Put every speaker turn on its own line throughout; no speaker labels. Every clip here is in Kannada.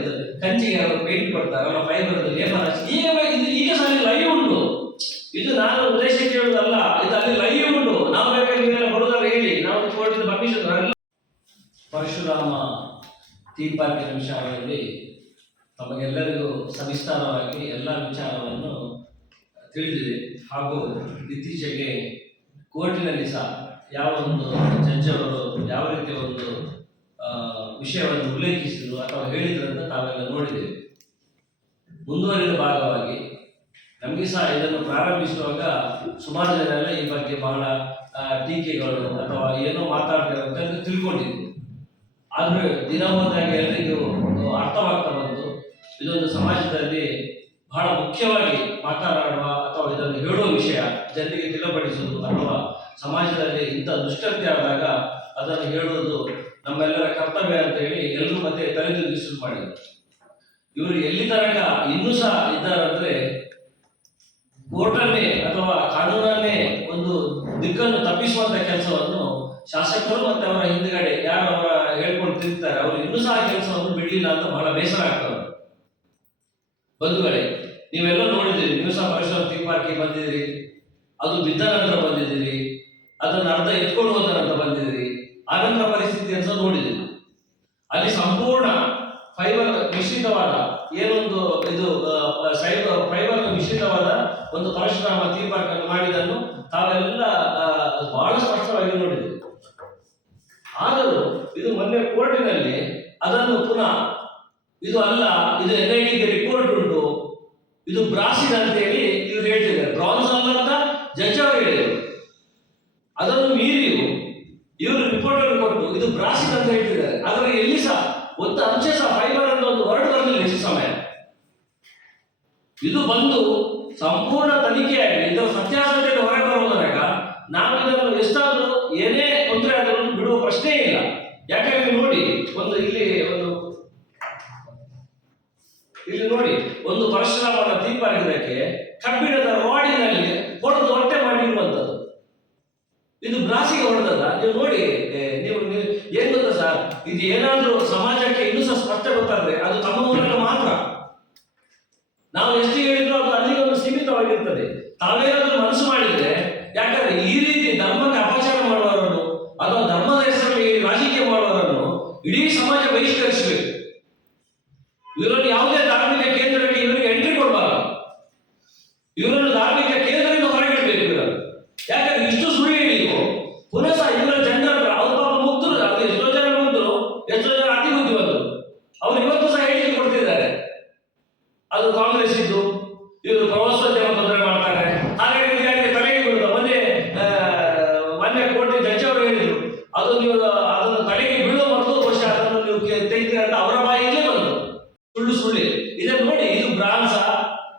ಇದು ಕಂಚಿಗೆ ಅವರು ಪೇಂಟ್ ಕೊಡ್ತಾರಲ್ಲ ಫೈಬರ್ ಲೇಪನ ಈಗ ಇದು ಈಗ ಸಹ ಲೈವ್ ಉಂಟು. ಇದು ನಾನು ಉದ್ದೇಶಕ್ಕೆ ಹೇಳುದಲ್ಲ ಇದು ಅಲ್ಲಿ ಲೈವ್ ಉಂಟು. ನಾವು ಬೇಕಾದ್ರೆ ಹೇಳಿ. ನಾವು ಕೊಟ್ಟಿದ್ದ ಪರ್ಮಿಷನ್ ಪರಶುರಾಮ ಥೀಮ್ ಪಾರ್ಕಿನ ವಿಚಾರದಲ್ಲಿ ತಮಗೆಲ್ಲರಿಗೂ ಸವಿಸ್ತಾರವಾಗಿ ಎಲ್ಲ ವಿಚಾರವನ್ನು ತಿಳಿದಿದೆ. ಹಾಗೂ ಇತ್ತೀಚೆಗೆ ಕೋರ್ಟಿನಲ್ಲಿ ಸಹ ಯಾವ ಒಂದು ಜಡ್ಜ್ ಅವರು ಯಾವ ರೀತಿಯ ಒಂದು ವಿಷಯವನ್ನು ಉಲ್ಲೇಖಿಸಿದ್ರು ಅಥವಾ ಹೇಳಿದ್ರು ಅಂತ ತಾವೆಲ್ಲ ನೋಡಿದ್ದೇವೆ ಮುಂದುವರಿದ ಭಾಗವಾಗಿ ನಮಗೆ ಸಹ ಇದನ್ನು ಪ್ರಾರಂಭಿಸುವಾಗ ಸುಮಾರು ಜನ ಎಲ್ಲ ಈ ಬಗ್ಗೆ ಬಹಳ ಟೀಕೆಗಳು ಅಥವಾ ಏನೋ ಮಾತಾಡ್ತಾರೆ ಅಂತ ತಿಳ್ಕೊಂಡಿದ್ರು ಆದ್ರೆ ದಿನ ಹೋದಾಗ ಎಲ್ಲರಿಗೂ ಅರ್ಥವಾಗ್ತಾ ಬಂತು. ಇದೊಂದು ಸಮಾಜದಲ್ಲಿ ಬಹಳ ಮುಖ್ಯವಾಗಿ ಮಾತನಾಡುವ ಅಥವಾ ಇದನ್ನು ಹೇಳುವ ವಿಷಯ ಜನರಿಗೆ ತಿಳಿಪಡಿಸುವುದು ಅಥವಾ ಸಮಾಜದಲ್ಲಿ ಇಂಥ ದುಷ್ಟತೆ ಆದಾಗ ಅದನ್ನು ಹೇಳುವುದು ನಮ್ಮೆಲ್ಲರ ಕರ್ತವ್ಯ ಅಂತ ಹೇಳಿ ಎಲ್ಲರೂ ಮತ್ತೆ ತಲೆದು ಶುರು ಮಾಡಿದ್ರು. ಇವರು ಎಲ್ಲಿ ತನಕ ಇನ್ನೂ ಸಹ ಇದ್ದಾರಂದ್ರೆ ಕೋರ್ಟನ್ನೇ ಅಥವಾ ಕಾನೂನಲ್ಲೇ ಒಂದು ದಿಕ್ಕನ್ನು ತಪ್ಪಿಸುವಂತ ಕೆಲಸವನ್ನು ಶಾಸಕರು ಮತ್ತೆ ಅವರ ಹಿಂದ್ಗಡೆ ಯಾರು ಅವರ ಹೇಳ್ಕೊಂಡು ತಿಂತಾರೆ, ಅವರು ಇನ್ನೂ ಸಹ ಕೆಲಸವನ್ನು ಬಿಡಲಿಲ್ಲ ಅಂತ ಬಹಳ ಬೇಸರ ಆಗ್ತದೆ. ಬಂಧುಗಳೇ ನೀವೆಲ್ಲ ನೋಡಿದಿರಿ ನೀವು ಸಹ ಪರಿಸರ ಪಾರ್ಕಿಗೆ ಬಂದಿದ್ದೀರಿ, ಅದು ಬಿದ್ದ ನಂತರ ಬಂದಿದ್ದೀರಿ, ಅದನ್ನು ಅರ್ಧ ಎತ್ಕೊಂಡು ಹೋದ ನಂತರ ಬಂದಿದ್ದೀರಿ. ಆನಂತರ ಪರಿಸ್ಥಿತಿಯನ್ನು ಸಹ ನೋಡಿದೆ ಅಲ್ಲಿ ಸಂಪೂರ್ಣ ಫೈಬರ್ ಮಿಶ್ರಿತವಾದ ಏನೊಂದು ಇದು ಫೈಬರ್ ಮಿಶ್ರಿತವಾದ ಒಂದು ಪರಶುರಾಮ ಥೀಮ್ ಮಾಡಿದನ್ನು ತಾವೆಲ್ಲ ಬಹಳ ಸ್ಪಷ್ಟವಾಗಿ ನೋಡಿದೆ ಆದರೂ ಇದು ಮೊನ್ನೆ ಕೋರ್ಟಿನಲ್ಲಿ ಅದನ್ನು ಪುನಃ ಇದು ಅಲ್ಲ, ಇದು ಎನ್ ಐ ಡಿಗೆ ರಿಪೋರ್ಟ್ ಉಂಟು. ಇದು ಬ್ರಾಸಿನ್ ಅಂತ ಹೇಳಿ ಇವ್ರು ಹೇಳ್ತಿದ್ದಾರೆ. ಬ್ರಾನ್ಸ್ ಅಲ್ಲ ಅಂತ ಜಡ್ಜ್ ಅವರು ಹೇಳಿದರು. ಅದನ್ನು ಮೀರಿಯು ಇವರು ರಿಪೋರ್ಟ್ ಅನ್ನು ಕೊಟ್ಟು ಇದು ಬ್ರಾಸಿನ್ ಅಂತ ಹೇಳ್ತಿದ್ದಾರೆ. ಆದರೆ ಎಲ್ಲಿ ಸಹ, ಒಂದು ಅಂಶ ಸಹ ಫೈಬರ್ ಅಂತ ಒಂದು ಹೊರಟು ಬರಲಿಲ್ಲ ಎಷ್ಟು ಸಮಯ. ಇದು ಬಂದು ಸಂಪೂರ್ಣ ತನಿಖೆಯಾಗಿ ಇದರ ಸತ್ಯಾಸತ್ಯತೆ ಹೊರಗೆ ಬರುವುದರಾಗ ನಾವು ಇದನ್ನು ಎಷ್ಟಾದರೂ ಏನೇ ತೊಂದರೆ ಆದರೂ ಬಿಡುವ ಪ್ರಶ್ನೆ ಇಲ್ಲ. ಯಾಕಂದ್ರೆ ನೋಡಿ, ಒಂದು ಇಲ್ಲಿ ಒಂದು ಇಲ್ಲಿ ನೋಡಿ, ಒಂದು ಪರಶುರಾಮನ ದೀಪ ಆಗಿದ್ದಕ್ಕೆ ಕಬ್ಬಿಣದ ರಾಡಿನಲ್ಲಿ ಹೊಡೆದು ಹೊಟ್ಟೆ ಮಾಡಿರುವಂಥದ್ದು. ಇದು ಬ್ರಾಸಿಗೆ ಹೊಡೆದಲ್ಲ ನೀವು ನೋಡಿ ನೀವು ಇದು ಏನಾದ್ರೂ ಸಮಾಜಕ್ಕೆ ಇನ್ನೂ ಸಹ ಸ್ಪಷ್ಟ ಗೊತ್ತಾದ್ರೆ ಅದು ತಮ್ಮ ಮೂಲಕ ಮಾತ್ರ ನಾವು ಎಷ್ಟು ಹೇಳಿದ್ರು ಅದು ಅಲ್ಲಿಗೆ ಒಂದು ಸೀಮಿತವಾಗಿರ್ತದೆ ತಾವೇನಾದ್ರೂ ಮನಸ್ಸು ಮಾಡಿದ್ರೆ ಯಾಕಂದ್ರೆ ಈ ರೀತಿ ಧರ್ಮಕ್ಕೆ ಅಪಚಾರ ಮಾಡುವವರನ್ನು ಅಥವಾ ಧರ್ಮದ ಹೆಸರಲ್ಲಿ ರಾಜಕೀಯ ಮಾಡುವವರನ್ನು ಇಡೀ ಸಮಾಜ ಬಹಿಷ್ಕರಿಸಬೇಕು ಇವರನ್ನು ಯಾವುದೇ ಧಾರ್ಮಿಕ ಕೇಂದ್ರಕ್ಕೆ ಇವರಿಗೆ ಎಂಟ್ರಿ ಕೊಡಬಾರದು ಇವರನ್ನು ಧಾರ್ಮಿಕ ಕೇಂದ್ರದಿಂದ ಹೊರಗಿಡಬೇಕು ಇವರನ್ನು ಯಾಕಂದ್ರೆ ಇಷ್ಟು ಸುಳ್ಳು ಹೇಳಿದ್ರು ಪುನಃ ಸಹ ಇವರ ಜನರ ಅವ್ರ ಪಾಪ ಮುಗ್ಧರು ಅದು ಎಷ್ಟೋ ಜನ ಮುಗ್ಧರು ಎಷ್ಟೋ ಜನ ಅತಿ ಬುದ್ಧಿವಂತರು ಅವ್ರು ಇವತ್ತು ಸಹ ಹೇಳಿಕೆ ಕೊಡ್ತಿದ್ದಾರೆ ಅದು ಕಾಂಗ್ರೆಸ್ ಇದ್ದು, ಇವರು ಪ್ರವಾಸೋದ್ಯಮ ತೊಂದರೆ ಮಾಡ್ತಾರೆ. ಹಾಗಾಗಿ ಇದು ಯಾರಿಗೆ ತಲೆಗೆ ಬೀಳುದು ಮೊನ್ನೆ ಮೊನ್ನೆ ಕೋಟಿ ಅವರು ಹೇಳಿದ್ರು, ಅದು ನೀವು, ಅದನ್ನು ತಲೆಗೆ ಬೀಳುವ ಮೊದಲು ವರ್ಷ ಅದನ್ನು ನೀವು ಕೆ- ಅಂತ ಅವರ ಬಾಯಿಗೆ ಬಂತು. ಸುಳ್ಳು ಸುಳ್ಳಿ ಇದನ್ನು ನೋಡಿ, ಇದು ಬ್ರಾನ್ಸ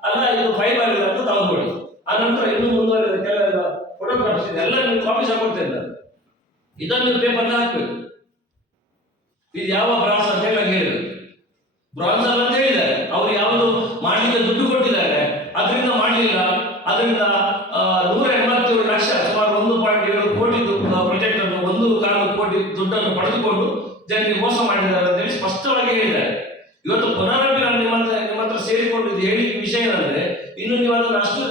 ಅಲ್ಲ, ಇದು ಫೈಬರ್ ಇಲ್ಲ ಅಂತ ತಾವು ನೋಡಿ. ಆ ನಂತರ ಇನ್ನು ಮುಂದುವರೆದ ಕೆಲವೆಲ್ಲ ಫೋಟೋಗ್ರಾಫ್ಸ್ ಇದೆ. ಎಲ್ಲ ನೀವು ಕಾಪಿ ಸಾಕೊಡ್ತೇನೆ ನಾನು. ಇದನ್ನು ಪೇಪರ್ ಹಾಕ್ಬೇಕು. ಇದು ಯಾವ ಬ್ರಾನ್ಸ್ ಅಂತ ಹೇಳಿ. ಹೇಳಿದ್ರು ಬ್ರಾನ್ಸ್ ಅಲ್ಲ ಕೋಟಿ ದುಡ್ಡನ್ನು ಪಡೆದುಕೊಂಡು ಜನರಿಗೆ ಮೋಸ ಮಾಡಿದ್ದಾರೆ ಅಂತ ಹೇಳಿ ಸ್ಪಷ್ಟವಾಗಿ ಹೇಳಿದ್ದಾರೆ. ಇವತ್ತು ಪುನರಪಿ ನಾನು ನಿಮ್ಮ ಹತ್ರ ನಿಮ್ಮ ಹತ್ರ ಸೇರಿಕೊಂಡು ಇದು ಹೇಳಿ ವಿಷಯ ಏನಂದ್ರೆ, ಇನ್ನು ನೀವು ಅದನ್ನು ಅಷ್ಟು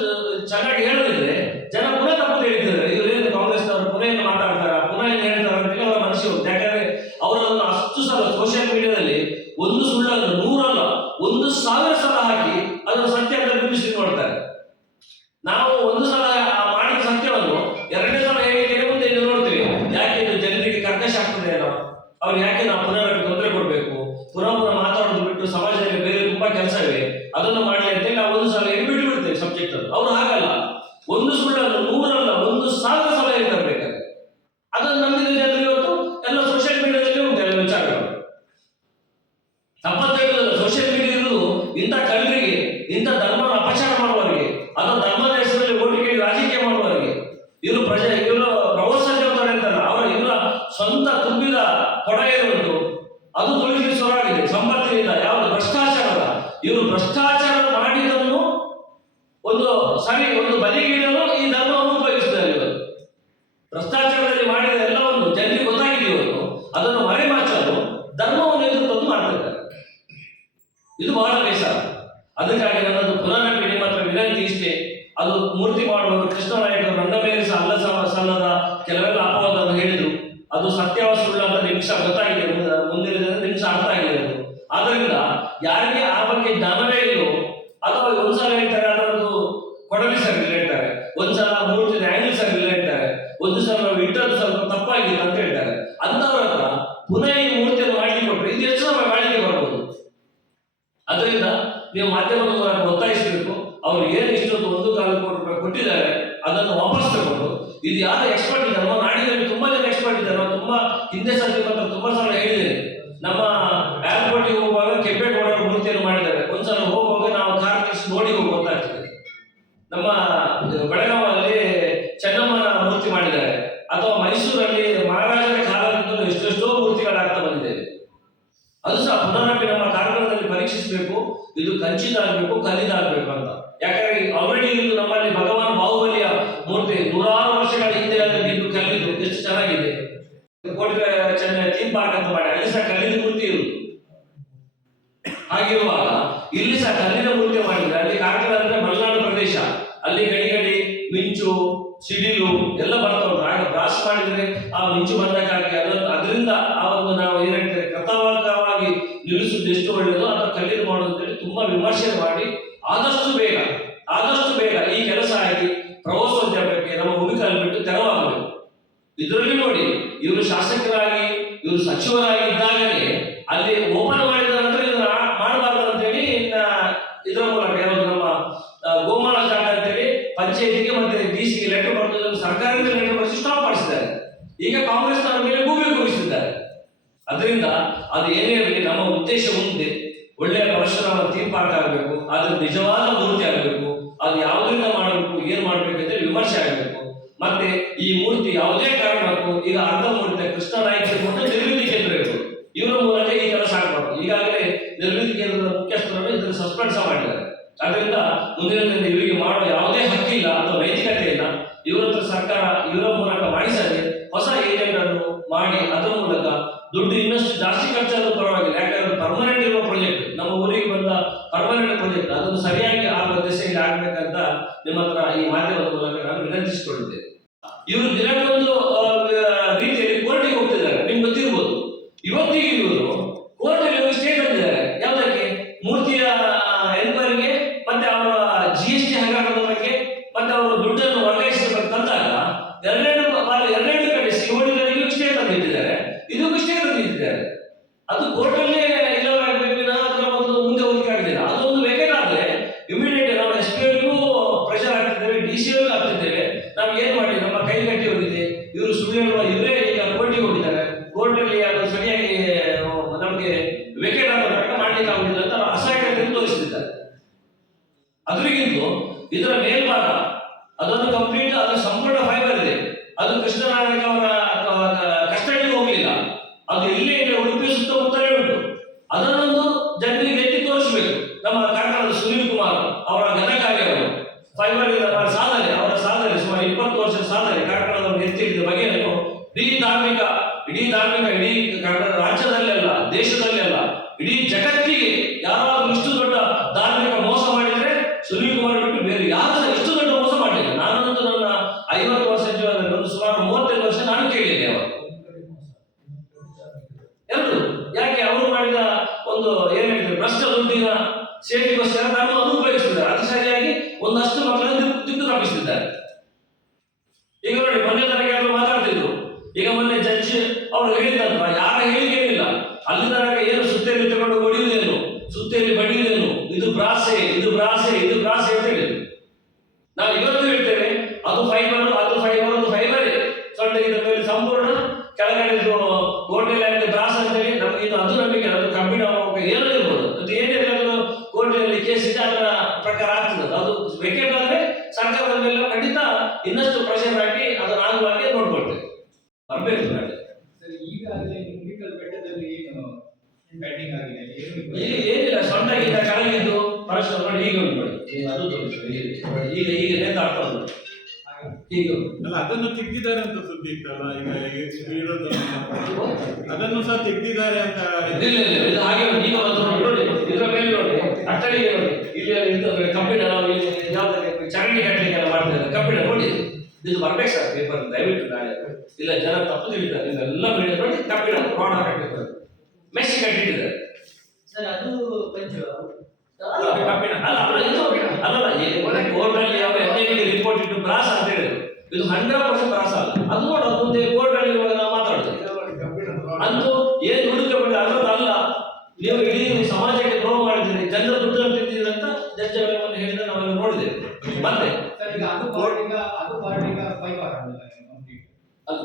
ಚೆನ್ನಾಗಿ ಹೇಳದಿದ್ರೆ ಜನ ಪುನಃ ತಪ್ಪು ಹೇಳಿದ್ದಾರೆ ಇವರೇನು ಕಾಂಗ್ರೆಸ್ ಕಾಂಗ್ರೆಸ್ನವರು ಪುನಃ ಏನು ಮಾತಾಡ್ತಾರ, ಪುನಃ ಏನು ಹೇಳ್ತಾರೆ ಅಂತ ಅವರ ಮನಸ್ಸು ಯಾಕಂದ್ರೆ ಯಾಕಂದ್ರೆ ಅವರನ್ನು ಅಷ್ಟು ಸಲ ಸೋಷಿಯಲ್ ಮೀಡಿಯಾದಲ್ಲಿ ಒಂದು ಸುಳ್ಳಲ್ಲ ನೂರಲ್ಲ, ಒಂದು ಸಾವಿರ ಸಲ ಹಾಕಿ ಅದನ್ನು ಸತ್ಯ ಅಂತ ಬಿಂಬಿಸಿ ನೋಡ್ತಾರೆ. ನಾವು ಒಂದು ಸಲ ಒಂದು ಸುಳ್ಳನ್ನು ನೂರಲ್ಲ ಒಂದು ಸಾವಿರ ಸಲ ಹೇಳ್ತಾರೆ ಅದನ್ನು ನಂಬಿದ ಜನರು ಇವತ್ತು ಎಲ್ಲ ಸೋಷಿಯಲ್ ಮೀಡಿಯಾದಲ್ಲಿ ಉಂಟು ಎಲ್ಲ ವಿಚಾರಗಳು. ತಪ್ಪತ್ತೈದು ಸೋಷಿಯಲ್ ಮೀಡಿಯಾ ಇರುವುದು ಇಂಥ ಕಳ್ಳರಿಗೆ, ಇಂಥ ಧರ್ಮವನ್ನು ಅಪಚಾರ ಮಾಡುವವರಿಗೆ, ಅಥವಾ ಧರ್ಮದ ಹೆಸರಲ್ಲಿ ಕೇಳಿ ರಾಜಕೀಯ ಮಾಡುವವರಿಗೆ. ಇವರು ಪ್ರಜೆ ಇವರು ಪ್ರವಾಸೋದ್ಯಮ ಅಂತಲ್ಲ, ಅವರ ಇವರ ಸ್ವಂತ ತುಂಬಿದ ಕೊಡ ಏನುಂಟು ಅದು ತುಳಿಸಿ ಸೊರಾಗಿದೆ ಸಂಪತ್ತಿನಿಂದ, ಯಾವುದು ಭ್ರಷ್ಟಾಚಾರದ, ಇವರು ಭ್ರಷ್ಟಾಚಾರ ಮಾಡಿದನ್ನು ಒಂದು ಸರಿ ಒಂದು ಬದಿಗಿಡಲು ಈ ಧರ್ಮವನ್ನು ಉಪಯೋಗಿಸಿದ್ದಾರೆ ಇವರು. ಭ್ರಷ್ಟಾಚಾರದಲ್ಲಿ ಮಾಡಿದ ಎಲ್ಲವನ್ನು ಜನರಿಗೆ ಗೊತ್ತಾಗಿದೆ ಇವರು. ಅದನ್ನು ಮರೆಮಾಚಲು ಧರ್ಮವನ್ನು ತಂದು ಮಾಡ್ತಿದ್ದಾರೆ. ಇದು ಬಹಳ ಬೇಸರ. ಅದಕ್ಕಾಗಿ ನನ್ನದು ಪುನರಪಿ ನಿಮ್ಮ ಹತ್ರ ವಿನಂತಿ ಇಷ್ಟೇ. ಅದು ಮೂರ್ತಿ ಮಾಡುವವರು ಕೃಷ್ಣ ನಾಯಕರು ನನ್ನ ಮೇಲೆ ಅಲ್ಲ ಸಲ್ಲದ ಕೆಲವೆಲ್ಲ ಅಪವಾದವನ್ನು ಹೇಳಿದರು. ಅದು ಸತ್ಯವ ಸುಳ್ಳು ಅಂತ ನಿಮಿಷ ಗೊತ್ತಾಗಿದೆ. ಮುಂದೆ- ಮುಂದಿನ ದಿನ ನಿಮಿಷ ಅರ್ಥ ಆಗಿದೆ ಅದು. ಆದ್ರಿಂದ ಯಾರಿಗೆ ಆ ಬಗ್ಗೆ ಜ್ಞಾನವೇ ಇಲ್ಲೋ ಅಥವಾ ಒಂದ್ಸಲ ಹೇಳ್ತಾರೆ ಅದರದ್ದು ಕೊಡಲಿ ಸರ್ ಇಲ್ಲ ಹೇಳ್ತಾರೆ. ಒಂದ್ಸಲ ಮೂರ್ತಿನ ಆಂಗಲ್ ಸರ್ ಇಲ್ಲ ಹೇಳ್ತಾರೆ. ಒಂದು ಸಲ ನಾವು ಸ್ವಲ್ಪ ತಪ್ಪಾಗಿದೆ ಅಂತ ಹೇಳ್ತಾರೆ. ಅಂತವ್ರ ಹತ್ರ ಪುನಃ ಈ ಮೂರ್ತಿಯನ್ನು ಮಾಡಲಿಕ್ಕೆ ಕೊಟ್ಟರೆ ಇದು ಎಷ್ಟು ಸಮಯ ಮಾಡಲಿಕ್ಕೆ ಬರ್ಬೋದು ಅದರಿಂದ ನೀವು ಮಾಧ್ಯಮದ ಒತ್ತಾಯಿಸಬೇಕು. ಅವರು ಏನು ಇಷ್ಟೊಂದು ಒಂದು ಕಾಲ ಕೋಟಿ ರೂಪಾಯಿ ಕೊಟ್ಟಿದ್ದಾರೆ, ಅದನ್ನು ವಾಪಸ್ ತಗೊಂಡು. ಇದು ಯಾರು ಎಕ್ಸ್ಪರ್ಟ್ ಇದ್ದಾರೋ, ನಾಡಿನಲ್ಲಿ ತುಂಬಾ ಜನ ಎಕ್ಸ್ಪರ್ಟ್ ಇದ್ದಾರೋ, ತುಂಬಾ ಹಿಂದೆ ಸಲ ನಿಮ್ಮ ಹತ್ರ ತುಂಬಾ ಸಲ ಹೇಳಿದ್ದೇನೆ ನಮ್ಮ ಏರ್ಪೋರ್ಟ್ಗೆ ಹೋಗುವಾಗ ಕೆಂಪೇಗೌಡ ಮೂರ್ತಿಯನ್ನು ಮಾಡಿದ್ದಾರೆ ಒಂದ್ಸಲ ಹೋಗುವಾಗ ನಾವು ಕಾರ್ ಕಳಿಸಿ ನೋಡಿ ಹೋಗಿ ಗೊತ್ತಾಗ್ತದೆ ನಮ್ಮ ಬೆಳಗಾವಲ್ಲಿ ಚೆನ್ನಮ್ಮನ ಮೂರ್ತಿ ಮಾಡಿದ್ದಾರೆ ಅಥವಾ ಮೈಸೂರಲ್ಲಿ ಮಹಾರಾಜರ ಕಾಲದಿಂದ ಎಷ್ಟೆಷ್ಟೋ ಮೂರ್ತಿಗಳಾಗ್ತಾ ಬಂದಿದೆ ಅದು ಸಹ ಪುನರಪಿ ನಮ್ಮ ಕಾರ್ಯಕ್ರಮದಲ್ಲಿ ಪರೀಕ್ಷಿಸಬೇಕು ಇದು ಕಂಚಿದಾಗಬೇಕು ಕಲ್ಲಿನಾಗಬೇಕು ಅಂತ ಯಾಕಂದ್ರೆ ಆಲ್ರೆಡಿ ಇದು ನಮ್ಮಲ್ಲಿ ಭಗವಾನ್ ಬಾಹುಬಲಿಯ ಮೂರ್ತಿ ನೂರಾರು ವರ್ಷಗಳ ಹಿಂದೆ ಬಿದ್ದು ಕಲ್ಲಿದ್ದು ಎಷ್ಟು ಚೆನ್ನಾಗಿದೆ. ಕೋಟಿ ಚೆನ್ನೈ ಥೀಮ್ ಪಾರ್ಕ್ ಅಂತ ಮಾಡಿ. ಅಲ್ಲಿ ಸಹ ಕಲ್ಲಿನ ಮೂರ್ತಿ ಇರುವುದು ಹಾಗಿರುವಾಗ ಇಲ್ಲಿ ಸಹ ಕಲ್ಲಿನ ಮೂರ್ತಿ ಮಾಡಿದ್ರೆ. ಅಲ್ಲಿ ಕಾರ್ಕಳ ಅಂದ್ರೆ ಮಲೆನಾಡು ಪ್ರದೇಶ. ಅಲ್ಲಿ ಗಡಿ ಗಡಿ ಮಿಂಚು, ಸಿಡಿಲು ಎಲ್ಲ ಬರ್ತಾ ಉಂಟು. ಮಾಡಿದ್ರೆ ಆ ಮಿಂಚು ಅದನ್ನು ಅದರಿಂದ ಆ ಒಂದು ನಾವು ಏನ್ ಹೇಳ್ತೇವೆ ಕೃತವಾಗಿ ನಿಲ್ಲಿಸುವುದು ಎಷ್ಟು ಒಳ್ಳೆಯದು ಅಥವಾ ಕಲ್ಲಿನ ಮಾಡೋದು ಅಂತೇಳಿ ತುಂಬಾ ವಿಮರ್ಶೆ ಮಾಡಿ ಆದಷ್ಟು ಬೇಗ ಆದಷ್ಟು ಬೇಗ ಈ ಕೆಲಸ ಆಗಿ ಪ್ರವಾಸೋದ್ಯಮಕ್ಕೆ ನಮ್ಮ ಹುಡುಕಲ್ಲಿ ಬಿಟ್ಟು ತೆರವಾಗಬೇಕು. ಇದರಲ್ಲಿ ನೋಡಿ, ಇವರು ಶಾಸಕರಾಗಿ, ಇವರು ಸಚಿವರಾಗಿ ಅಲ್ಲಿ ಓಪನ್ ಮಾಡಿದ ನಂತರ ಇದನ್ನ ಮಾಡಬಾರದು ಅಂತೇಳಿ ಇನ್ನ ಇದರ ಮೂಲಕ ಯಾವುದು ನಮ್ಮ ಆ, ಗೋಮಾಳ ಜಾಗ ಅಂತೇಳಿ ಪಂಚಾಯತಿಗೆ ಮತ್ತೆ ಡಿ ಸಿಗೆ ಲೆಟರ್ ಬರೆದು ಸರ್ಕಾರದಿಂದ ಲೆಟರ್ ಬರೆಸಿ ಸ್ಟಾಪ್ ಮಾಡಿಸಿದ್ದಾರೆ ಈಗ ಕಾಂಗ್ರೆಸ್ನವರ ಮೇಲೆ ಗೂಬೆ ಕೂರಿಸಿದ್ದಾರೆ ಅದರಿಂದ ಅದು ಏನೇ ಇರಲಿ ನಮ್ಮ ಉದ್ದೇಶ ಮುಂದೆ ಒಳ್ಳೆಯ ಪರಶುರಾಮ ಥೀಮ್ ಪಾರ್ಕ್ ಆಗಬೇಕು ಅದ್ರ ನಿಜವಾದ ಮೂರ್ತಿ ಆಗಬೇಕು. ಅದು ಯಾವುದರಿಂದ ಮಾಡಬೇಕು, ಏನ್ ಮಾಡ್ಬೇಕು ಅಂತ ವಿಮರ್ಶೆ ಆಗಬೇಕು. ಮತ್ತೆ ಈ ಮೂರ್ತಿ ಯಾವುದೇ ಕಾರಣಕ್ಕೂ ಈಗ ಅರ್ಧ ಮೂರ್ತಿ ಕೃಷ್ಣ ನಾಯಕ ಮತ್ತು ನಿರ್ಮಿತಿ ಕೇಂದ್ರ ಇರ್ಬೋದು ಇವರ ಮೂಲಕ ಈ ಕೆಲಸ ಆಗಬಾರ್ದು. ಈಗಾಗಲೇ ನಿರ್ಮಿತಿ ಕೇಂದ್ರದ ಮುಖ್ಯಸ್ಥರನ್ನು ಇದನ್ನು ಸಸ್ಪೆಂಡ್ ಸಹ ಮಾಡಿದ್ದಾರೆ. ಅದರಿಂದ ಮುಂದಿನ ದಿನ ಇವರಿಗೆ ಮಾಡುವ ಯಾವುದೇ ಹಕ್ಕಿಲ್ಲ, ಅಥವಾ ನೈತಿಕತೆ ಇಲ್ಲ. ಇವರ ಸರ್ಕಾರ ಇವರ ಮೂಲಕ ಮಾಡಿಸದೆ ಹೊಸ ಏಜೆಂಟ್ ಮಾಡಿ ಅದರ ಮೂಲಕ ದುಡ್ಡು ಇನ್ನಷ್ಟು ಜಾಸ್ತಿ ಖರ್ಚಾದ್ರೂ ಪರವಾಗಿಲ್ಲ. ಯಾಕಂದ್ರೆ ಪರ್ಮನೆಂಟ್ ಇರುವ ಪ್ರಾಜೆಕ್ಟ್ ನಮ್ಮ ಊರಿಗೆ ಬಂದ ಮೂಲಕ ನಾನು ವಿನಂತಿಸಿಕೊಂಡಿದ್ದೇನೆ ಇವರು ದಿನಕ್ಕೊಂದು ಆ, ರೀತಿಯಲ್ಲಿ ಕೋರ್ಟಿಗೆ ಹೋಗ್ತಿದ್ದಾರೆ ನಿಮ್ಗೆ ಗೊತ್ತಿರ್ಬೋದು ಇವತ್ತಿಗೆ ಇವರು ಕೋರ್ಟಲ್ಲಿ ಹೋಗಿ ಸ್ಟೇ ತಂದಿದ್ದಾರೆ ಯಾವುದಕ್ಕೆ ಮೂರ್ತಿಯ ಎನ್ಕ್ವೈರಿಗೆ ಮತ್ತೆ ಅವರ ಜಿ ಎಸ್ ಟಿ ಹಗರಣದ ಬಗ್ಗೆ ಮತ್ತೆ ಅವರು ದುಡ್ಡನ್ನು ವರ್ಗಾಯಿಸಿದ ಬಗ್ಗೆ ತಂದಾಗ ಎರಡೆರಡು ಬಾರಿ ಎರಡೆರಡು ಕಡೆ ಸಿಒಡಿಗಳಿಗೆ ಸ್ಟೇ ತಂದಿಟ್ಟಿದ್ದಾರೆ ಇದಕ್ಕೂ ಸ್ಟೇ ತಂದಿಟ್ಟಿದ್ದಾರೆ ಅದು ಕೋರ್ಟಲ್ಲೇ ಇಲ್ಲವಾಗಬೇಕು ಅದರ ಒಂದು ಮುಂದೆ ಹೋಗ್ಲಿಕ್ಕೆ ಆಗಲಿಲ್ಲ ಅದೊಂದು ವೇಕೆಟ್ ಆದ್ರೆ ಇಮಿಡಿಯೇಟ್ ನಾವು ಎಸ್ ಪಿ ಅವ್ರಿಗೂ ಪ್ರೆಷರ್ ಆಗ್ತಿದ್ದೇವೆ ಡಿ ಸಿ ಅವ್ರಿಗೂ ಆಗ್ತಿದ್ದೇವೆ ನಾವು ಏನ್ ಮಾಡಿ ನಮ್ಮ ಕೈ ಗಟ್ಟಿ ಹೋಗಿದೆ ಇವರು ಸುಳ್ಳು ಹೇಳುವ ಇವರೇ ಈಗ ಕೋರ್ಟಿಗೆ ಹೋಗಿದ್ದಾರೆ ಕೋರ್ಟಲ್ಲಿ ಅದು ಸರಿಯಾಗಿ ಆ, ನಮಗೆ ವೇಕೆಟ್ ಆಗೋ ತನಕ ಮಾಡ್ಲಿಕ್ಕೆ ಆಗುದಿಲ್ಲ ಅಂತ ಅಸಹಾಯಕತೆ ತೋರಿಸ್ತಿದ್ದಾರೆ ಅದ್ರಿಗಿಂತ ಇದರ ಮೇಲ್ಭಾಗ ಅದೊಂದು ಕಂಪ್ಲೀಟ್ ಅದರ ಸಂಪೂರ್ಣ ಫೈಬರ್ ಸೇವೆಗೋಸ್ಕರ ನಾನು ಅದು ಉಪಯೋಗಿಸ್ತಿದ್ದಾರೆ ಅದು ಸರಿಯಾಗಿ ಒಂದಷ್ಟು ಮಕ್ಕಳನ್ನು ದಿಕ್ಕು- ತಪ್ಪಿಸಿದ್ದಾರೆ ಈಗ ನೋಡಿ, ಮೊನ್ನೆ ತನಕ ಅವರು ಮಾತಾಡ್ತಿದ್ರು. ಈಗ ಮೊನ್ನೆ ಜಡ್ಜ್ ಅವರು ಹೇಳಿದ್ರಲ್ವಾ ಯಾರ ಹೇಳಿಕೆ ಏನಿಲ್ಲ ಅಲ್ಲಿ ತನಕ ಏನು ಸುತ್ತೇಲಿ ತಗೊಂಡು ಹೊಡೆಯುವುದೇನು ಸುತ್ತೇಲಿ ಬಡಿಯುವುದೇನು ಇದು ಬ್ರಾಸೆ ಇದು ಬ್ರಾಸೆ ಇದು ಬ್ರಾಸೆ ಅಂತ ಹೇಳಿದ್ರು ನಾವು ಇವತ್ತು ಹೇಳ್ತೇವೆ ಅದು ಫೈಬರ್ ಅದು ಫೈಬರ್ ಅದು ಫೈಬರ್ ಸೊಂಟಗಿದ ಮೇಲೆ ಸಂಪೂರ್ಣ ಕೆಳಗಡೆ ಕೋಟೆಯಲ್ಲಿ ಬ್ರಾಸ್ ಅಂತ ಹೇಳಿ ನಮ್ಗೆ ಇದು ಅದು ನಂಬಿಕೆ ಅದು ಕಬ್ಬಿಣ ಏನೋ ಇರ್ಬೋದು ಅದು ಏನಿರಲು ಕೋರ್ಟಿನಲ್ಲಿ ಕೇಸ್ ಇದೆ ಅದರ ಪ್ರಕಾರ ಆಗ್ತದೆ ಅದು. ಅದು ವೆಕೆಟ್ ಆದ್ರೆ ಸರ್ಕಾರದ ಮೇಲೆ ಖಂಡಿತ ಇನ್ನಷ್ಟು ಪ್ರೆಷರ್ ಹಾಕಿ ಅದನ್ನ ಆಗುವ ಹಾಗೆ ನೋಡ್ಕೊಳ್ತೇವೆ ಬರ್ಬೇಕು ನಾಳೆ.
ಸರ್ ಈಗ ಅದೇ ಮುಂಡಿಕಲ್ ಬೆಟ್ಟದಲ್ಲಿ ಏನು
ಈಗ ಏನಿಲ್ಲ ಕೆಳಗಿದ್ದು ಪರಸ್ಪರ ನೋಡಿ ಈಗ ಉಂಟು ನೋಡಿ. ಅದು ತೋರಿಸು ಈಗ ನೋಡಿ, ಈಗ ಈಗ ನೇತಾಡ್ತಾ ಉಂಟು.
ಹಾಗೆ.
ಈಗ
ಅಲ್ಲ ಅದನ್ನು ತೆಗ್ದಿದ್ದಾರೆ ಅಂತ ಸುದ್ದಿ ಇತ್ತಲ್ಲ ಅದನ್ನು ಸಹ ತೆಗ್ದಿದ್ದಾರೆ ಅಂತ
ಇಲ್ಲ ಇಲ್ಲ ಇಲ್ಲ, ಇದು ಹಾಗೆ ಉಂಟು. ಈಗ ಬಂದು ನೋಡಿ ಇದರ ಮೇಲೆ ನೋಡಿ ಇಲ್ಲಿ ಕಬ್ಬಿಣ ನಾವು ಇಲ್ಲಿ ಯಾವ್ದಾದ್ರು ಚರಂಡಿ ಕಟ್ಟಲಿಕ್ಕೆ ಎಲ್ಲ ಮಾಡ್ತಾರೆ ಕಬ್ಬಿಣ ನೋಡಿ ಇದು ಬರ್ಬೇಕು ಸರ್ ಪೇಪರ್ ದಯವಿಟ್ಟು ನಾಳೆ ಇಲ್ಲ ಜನ ತಪ್ಪು ತಿಳಿತಾರೆ ಇದೆಲ್ಲ ಬೆಳೆ ನೋಡಿ ಕಬ್ಬಿಣ ರೋಡ್ ಕಟ್ಟಿದ್ದಾರೆ ಮೆಸ್ ಕಟ್ಟಿದ್ದಾರೆ
ಸರ್ ಅದು ಪಂಚು
ರಿಪೋರ್ಟ್ ಇಟ್ಟು ಬ್ರಾಸ್ ಅಂತ ಹೇಳಿದ್ರು. ಇದು ಹಂಡ್ರೆಡ್ ಪರ್ಸೆಂಟ್ ಬ್ರಾಸ್ ಅಲ್ಲ. ಅದು ನೋಡು ಮುಂದೆ ಕೋರ್ಟ್ ಅಲ್ಲಿ ನಾವು ಮಾತಾಡ್ತೇವೆ ಅಂದು ಏನು ಹುಡುಕ ಅಲ್ಲ. ನೀವು ಇಡೀ ಸಮಾಜಕ್ಕೆ ದ್ರೋಹ ಮಾಡಿದ್ದೀರಿ ಜನರ ದುಡ್ಡನ್ನು ತಿಂದಿದ್ದೀರಿ ಅಂತ ಜಡ್ಜಗಳನ್ನು ಹೇಳಿದ್ರೆ ನಾವೆಲ್ಲ ನೋಡಿದ್ದೇವೆ ಮತ್ತೆ
ಅದು